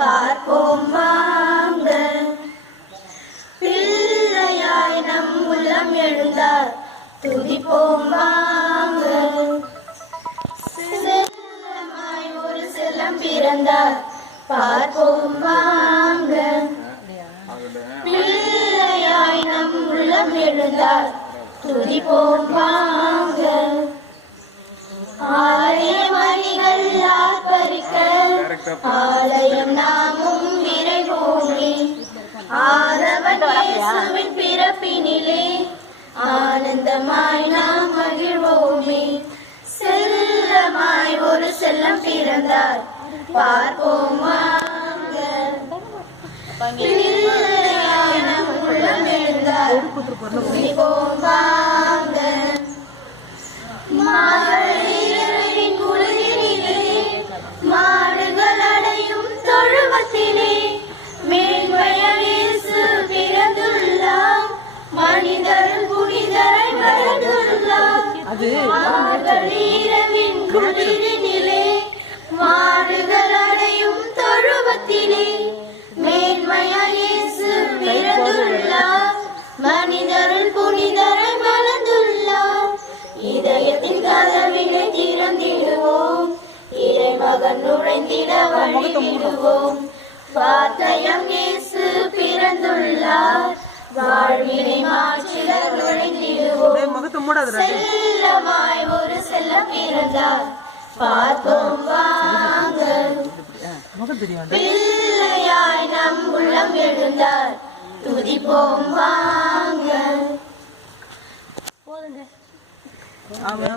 பார்ப்போம் வாங்க. பிள்ளையாய் நம் உள்ளம் எழுந்தார் துதிப்போம் வாங்க. செல்லமாய் ஒரு செல்லம் பிறந்தார் பார்ப்போம் வாங்க. பிள்ளையாய் நம் உள்ளம் எழுந்தார் துதிப்போம் வாங்க. ஆலய மணிகள் ஆர்ப்பரிக்க ஆலயம் நாமும் விரைவோமே. ஆதவன் இயேசுவின் பிறப்பினிலே ஆனந்தமாய் நாம் மகிழ்வோமே. செல்லமாய் ஒரு செல்லம் பிறந்தார் பார்ப்போம் வாங்க. பிள்ளையாய் நம் உள்ளம் எழுந்தார் துதிப்போம் வாங்க. மாலையின் குளிரிலே மாடுகள் அடையும் தொழுவத்திலே மேன்மையாய் இயேசு பிறந்துள்ளார். மனிதர்கள் புனிதரை மறந்துள்ளார். இரவின் குளிரினிலே மாடுகள் அடையும் தொழுவத்திலே மேன்மையாய் இயேசு பிறந்துள்ளார். மனிதர்கள் புனிதரை மறந்துள்ளார். இதயத்தின் கதவினை திறந்திடுவோம். இறைமகன் நுழைந்திட வழிவிடுவோம். வார்த்தையம் இயேசு பிறந்துள்ளார். வாழ்வினை மாற்றிட நுழைந்திடுவோம். செல்லமாய் ஒரு செல்லம் பிறந்தார் பார்ப்போம் வாங்க. பிள்ளையாய் நம் உள்ளம் எழுந்தார் துதிப்போம் வாங்க.